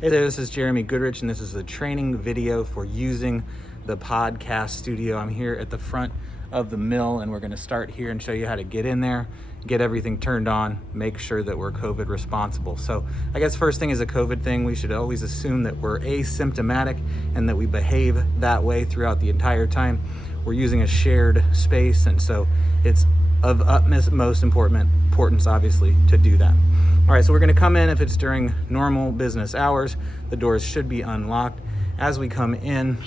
Hey there, this is Jeremy Goodrich, and this is a training video for using the podcast studio. I'm here at the front of the mill, and we're going to start here and show you how to get in there, get everything turned on, make sure that we're COVID responsible. So I guess first thing is a COVID thing. We should always assume that we're asymptomatic and that we behave that way throughout the entire time. We're using a shared space, and so it's of utmost importance, obviously, to do that. All right, so we're gonna come in. If it's during normal business hours, the doors should be unlocked. As we come in,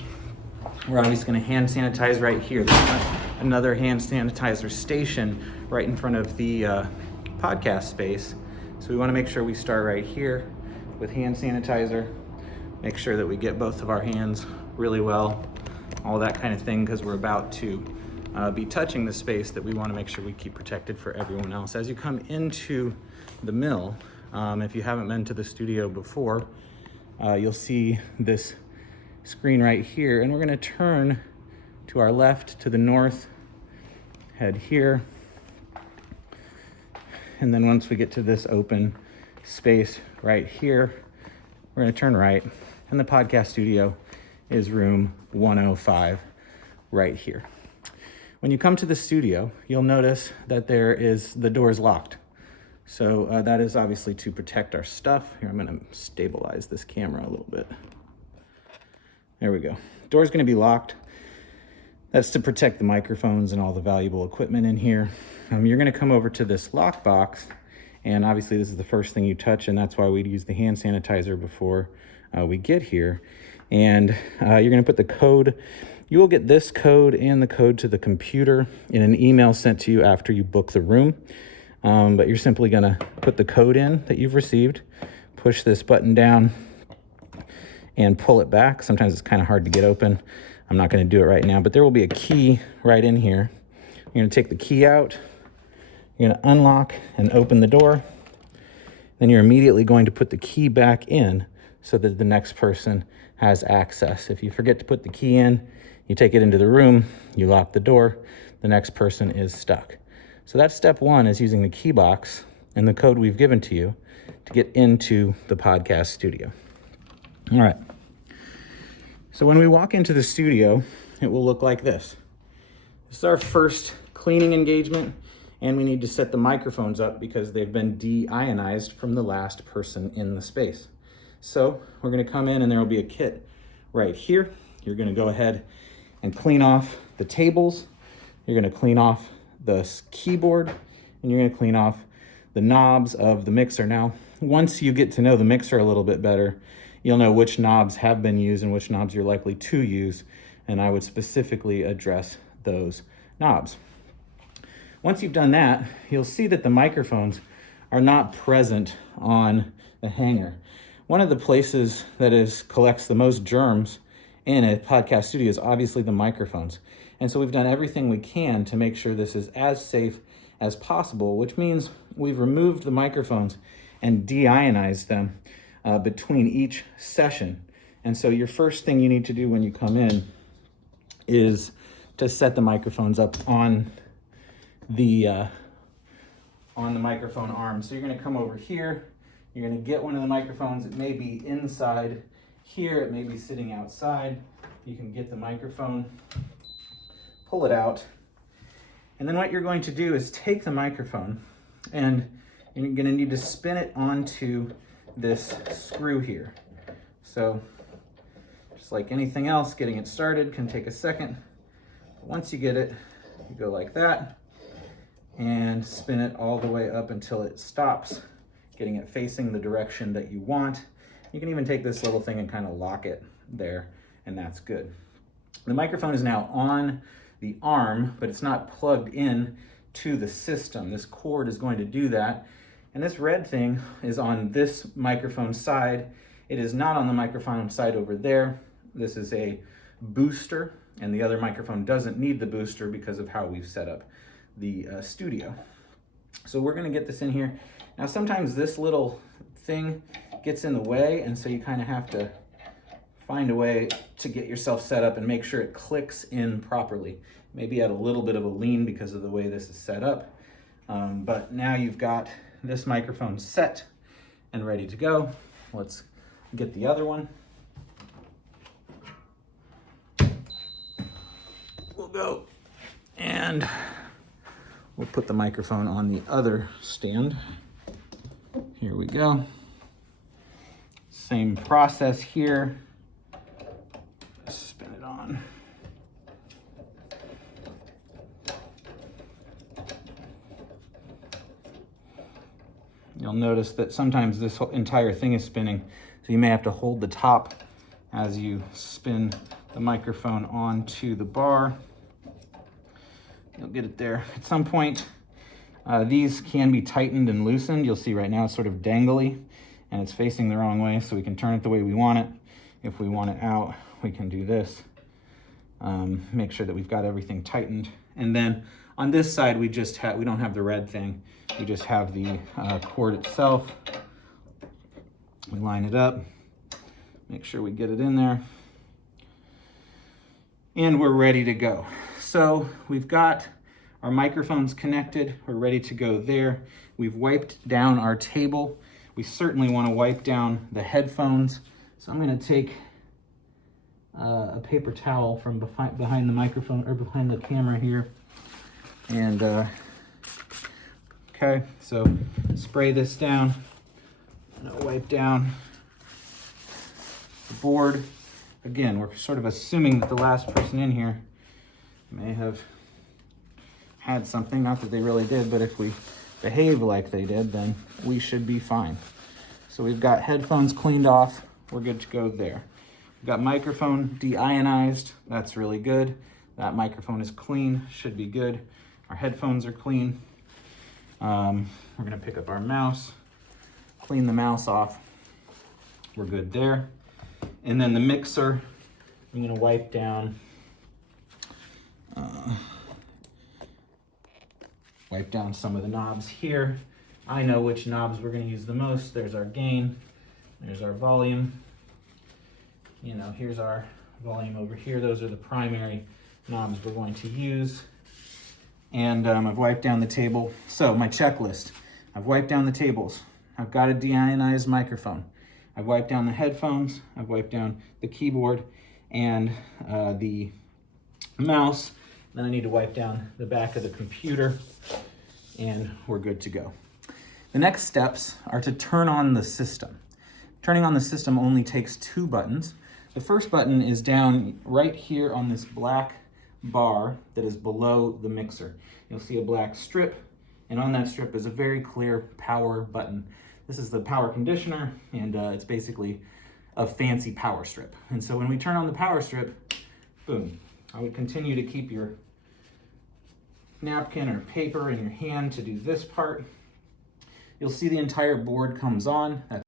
we're obviously gonna hand sanitize right here. There's another hand sanitizer station right in front of the podcast space. So we wanna make sure we start right here with hand sanitizer. Make sure that we get both of our hands really well, all that kind of thing, because we're about to be touching the space that we wanna make sure we keep protected for everyone else. As you come into the mill, if you haven't been to the studio before, you'll see this screen right here, and we're going to turn to our left to the north, head here, and then once we get to this open space right here, we're going to turn right, and the podcast studio is room 105 right here. When you come to the studio, you'll notice that the door is locked. So that is obviously to protect our stuff. Here, I'm gonna stabilize this camera a little bit. There we go. Door's gonna be locked. That's to protect the microphones and all the valuable equipment in here. You're gonna come over to this lock box, and obviously this is the first thing you touch, and that's why we'd use the hand sanitizer before we get here. And you're gonna put the code. You will get this code and the code to the computer in an email sent to you after you book the room. But you're simply gonna put the code in that you've received, push this button down, and pull it back. Sometimes it's kind of hard to get open. I'm not gonna do it right now, but there will be a key right in here. You're gonna take the key out, you're gonna unlock and open the door. Then you're immediately going to put the key back in so that the next person has access. If you forget to put the key in, you take it into the room, you lock the door, the next person is stuck. So that's step one, is using the key box and the code we've given to you to get into the podcast studio. All right. So when we walk into the studio, it will look like this. This is our first cleaning engagement, and we need to set the microphones up because they've been deionized from the last person in the space. So we're gonna come in, and there will be a kit right here. You're gonna go ahead and clean off the tables. You're gonna clean off the keyboard, and you're gonna clean off the knobs of the mixer. Now, once you get to know the mixer a little bit better, you'll know which knobs have been used and which knobs you're likely to use, and I would specifically address those knobs. Once you've done that, you'll see that the microphones are not present on the hanger. One of the places that collects the most germs in a podcast studio is obviously the microphones. And so we've done everything we can to make sure this is as safe as possible, which means we've removed the microphones and deionized them between each session. And so your first thing you need to do when you come in is to set the microphones up on the microphone arm. So you're gonna come over here, you're gonna get one of the microphones. It may be inside here, it may be sitting outside. You can get the microphone, pull it out, and then what you're going to do is take the microphone and you're going to need to spin it onto this screw here. So just like anything else, getting it started can take a second. Once you get it, you go like that and spin it all the way up until it stops, getting it facing the direction that you want. You can even take this little thing and kind of lock it there, and that's good. The microphone is now on the arm, but it's not plugged in to the system. This cord is going to do that. And this red thing is on this microphone side. It is not on the microphone side over there. This is a booster, and the other microphone doesn't need the booster because of how we've set up the studio. So we're gonna get this in here. Now sometimes this little thing gets in the way, and so you kind of have to find a way to get yourself set up and make sure it clicks in properly. Maybe add a little bit of a lean because of the way this is set up. But now you've got this microphone set and ready to go. Let's get the other one. We'll go and we'll put the microphone on the other stand. Here we go. Same process here. Spin it on. You'll notice that sometimes this whole entire thing is spinning, so you may have to hold the top as you spin the microphone onto the bar. You'll get it there. At some point, these can be tightened and loosened. You'll see right now it's sort of dangly and it's facing the wrong way, so we can turn it the way we want it. If we want it out, we can do this. Make sure that we've got everything tightened. And then on this side, we don't have the red thing. We just have the cord itself. We line it up, make sure we get it in there, and we're ready to go. So we've got our microphones connected. We're ready to go there. We've wiped down our table. We certainly want to wipe down the headphones. So I'm going to take a paper towel from behind the microphone, or behind the camera here. And okay, so spray this down. I'm going to wipe down the board. Again, we're sort of assuming that the last person in here may have had something, not that they really did, but if we behave like they did, then we should be fine. So we've got headphones cleaned off. We're good to go there. We've got microphone deionized. That's really good. That microphone is clean, should be good. Our headphones are clean. We're gonna pick up our mouse, clean the mouse off. We're good there. And then the mixer, I'm gonna wipe down some of the knobs here. I know which knobs we're gonna use the most. There's our gain, there's our volume. You know, here's our volume over here. Those are the primary knobs we're going to use. And I've wiped down the table. So my checklist, I've wiped down the tables. I've got a deionized microphone. I've wiped down the headphones. I've wiped down the keyboard and the mouse. Then I need to wipe down the back of the computer, and we're good to go. The next steps are to turn on the system. Turning on the system only takes 2 buttons. The first button is down right here on this black bar that is below the mixer. You'll see a black strip, and on that strip is a very clear power button. This is the power conditioner, and it's basically a fancy power strip. And so when we turn on the power strip, boom. I would continue to keep your napkin or paper in your hand to do this part. You'll see the entire board comes on. That's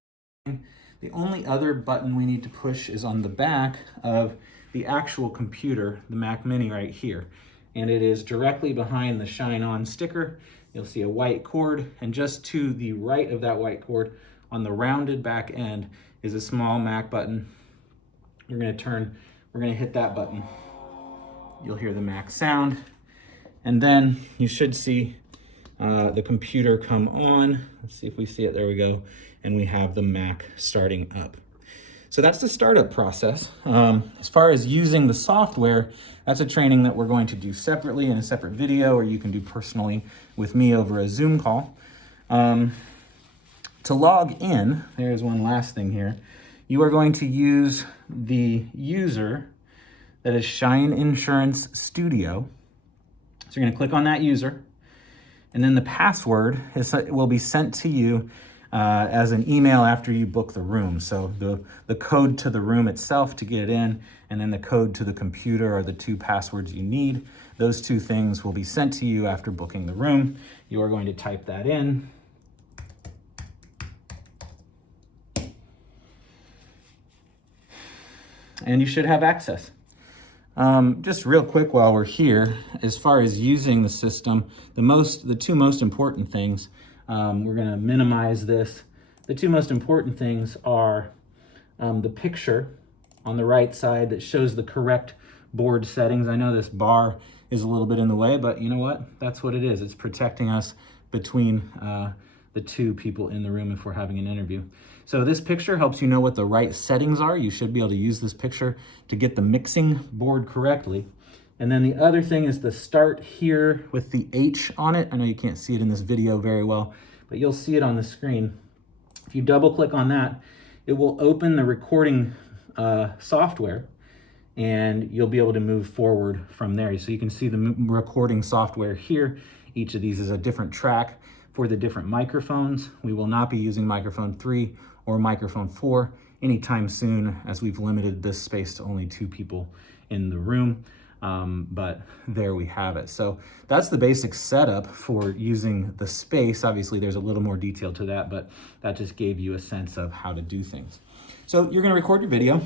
the only other button we need to push is on the back of the actual computer, the Mac Mini right here. And it is directly behind the Shine On sticker. You'll see a white cord, and just to the right of that white cord on the rounded back end is a small Mac button. We're gonna hit that button. You'll hear the Mac sound, and then you should see the computer come on. Let's see if we see it, there we go. And we have the Mac starting up. So that's the startup process. As far as using the software, that's a training that we're going to do separately in a separate video, or you can do personally with me over a Zoom call. To log in, there's one last thing here. You are going to use the user that is Shine Insurance Studio. So you're gonna click on that user, and then the password will be sent to you as an email after you book the room. So the code to the room itself to get in, and then the code to the computer are the 2 passwords you need. Those 2 things will be sent to you after booking the room. You are going to type that in. And you should have access. Just real quick while we're here, as far as using the system, the 2 most important things, we're gonna minimize this. The 2 most important things are the picture on the right side that shows the correct board settings. I know this bar is a little bit in the way, but you know what? That's what it is. It's protecting us between the 2 people in the room if we're having an interview. So this picture helps you know what the right settings are. You should be able to use this picture to get the mixing board correctly. And then the other thing is the start here with the H on it. I know you can't see it in this video very well, but you'll see it on the screen. If you double click on that, it will open the recording software, and you'll be able to move forward from there. So you can see the recording software here. Each of these is a different track for the different microphones. We will not be using microphone 3 or microphone 4 anytime soon, as we've limited this space to only 2 people in the room. But there we have it. So that's the basic setup for using the space. Obviously there's a little more detail to that, but that just gave you a sense of how to do things. So you're gonna record your video.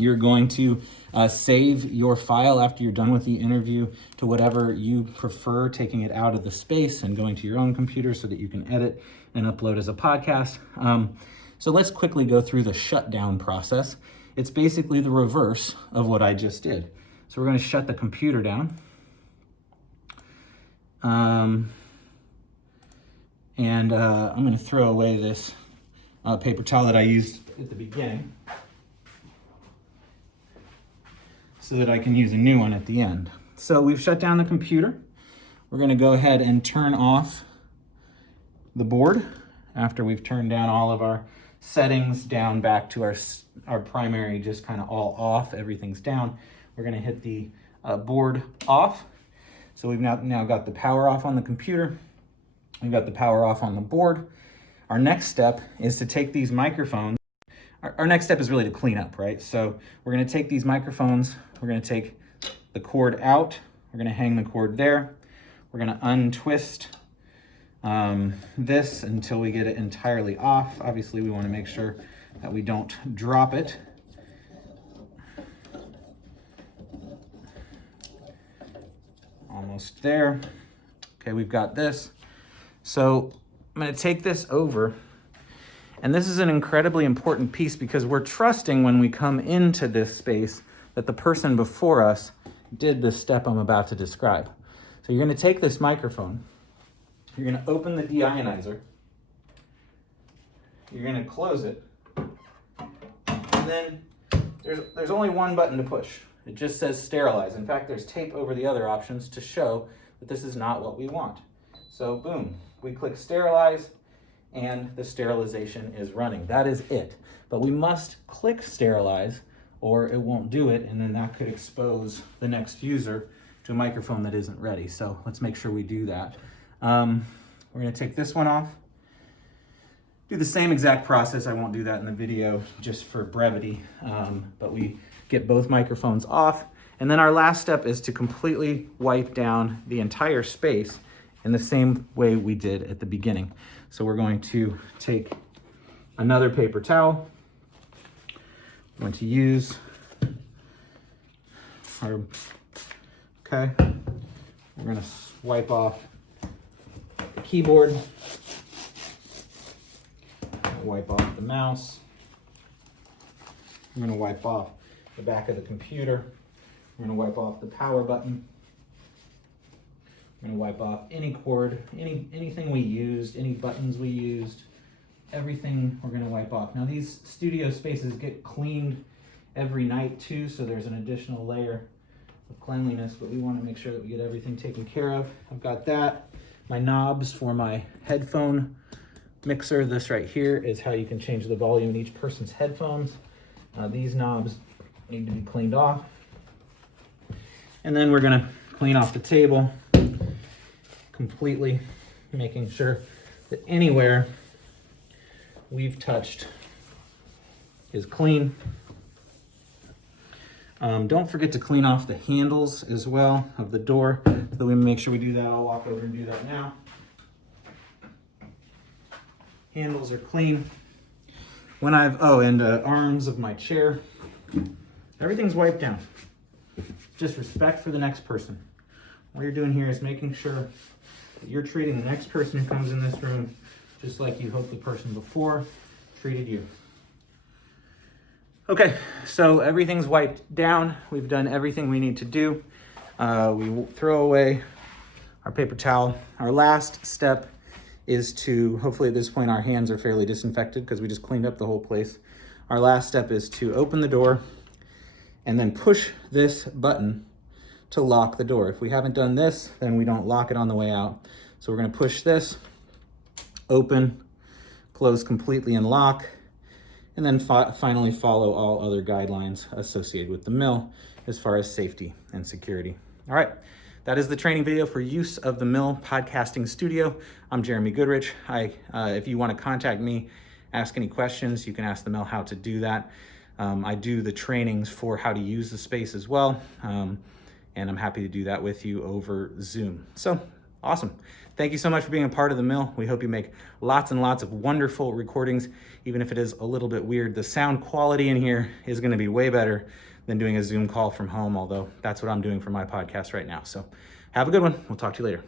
You're going to save your file after you're done with the interview to whatever you prefer, taking it out of the space and going to your own computer so that you can edit and upload as a podcast. So let's quickly go through the shutdown process. It's basically the reverse of what I just did. So we're going to shut the computer down. I'm going to throw away this paper towel that I used at the beginning so that I can use a new one at the end. So we've shut down the computer. We're going to go ahead and turn off the board after we've turned down all of our settings down back to our primary, just kind of all off. Everything's down. We're going to hit the board off. So we've now got the power off on the computer. We've got the power off on the board. Our next step is to take these microphones. Our next step is really to clean up, right? So we're going to take these microphones. We're going to take the cord out. We're going to hang the cord there. We're going to untwist this until we get it entirely off. Obviously, we want to make sure that we don't drop it. Almost there. Okay, we've got this. So I'm going to take this over. And this is an incredibly important piece because we're trusting when we come into this space that the person before us did the step I'm about to describe. So you're going to take this microphone. You're going to open the deionizer. You're going to close it. And then there's only one button to push. It just says sterilize. In fact, there's tape over the other options to show that this is not what we want. So boom, we click sterilize and the sterilization is running. That is it. But we must click sterilize or it won't do it, and then that could expose the next user to a microphone that isn't ready. So let's make sure we do that. We're going to take this one off. Do the same exact process. I won't do that in the video just for brevity, but we get both microphones off. And then our last step is to completely wipe down the entire space in the same way we did at the beginning. So we're going to take another paper towel. I'm going to use our, okay, we're going to wipe off the keyboard, wipe off the mouse, I'm going to wipe off the back of the computer, I'm going to wipe off the power button, I'm going to wipe off any cord, anything we used, any buttons we used, everything we're going to wipe off. Now these studio spaces get cleaned every night too, so there's an additional layer of cleanliness, but we want to make sure that we get everything taken care of. I've got that. My knobs for my headphone mixer. This right here is how you can change the volume in each person's headphones. These knobs need to be cleaned off. And then we're going to clean off the table completely, making sure that anywhere we've touched is clean. Don't forget to clean off the handles as well of the door, so that we make sure we do that. I'll walk over and do that now. Handles are clean. When arms of my chair. Everything's wiped down. Just respect for the next person. What you're doing here is making sure that you're treating the next person who comes in this room just like you hope the person before treated you. Okay, so everything's wiped down. We've done everything we need to do. We will throw away our paper towel. Our last step is to, hopefully at this point our hands are fairly disinfected because we just cleaned up the whole place. Our last step is to open the door and then push this button to lock the door. If we haven't done this, then we don't lock it on the way out. So we're gonna push this, open, close completely and lock, and then finally follow all other guidelines associated with the mill as far as safety and security. All right, that is the training video for use of the Mill Podcasting Studio. I'm Jeremy Goodrich. If you wanna contact me, ask any questions, you can ask the Mill how to do that. I do the trainings for how to use the space as well. And I'm happy to do that with you over Zoom. So awesome. Thank you so much for being a part of the Mill. We hope you make lots and lots of wonderful recordings, even if it is a little bit weird. The sound quality in here is gonna be way better than doing a Zoom call from home, although that's what I'm doing for my podcast right now. So have a good one. We'll talk to you later.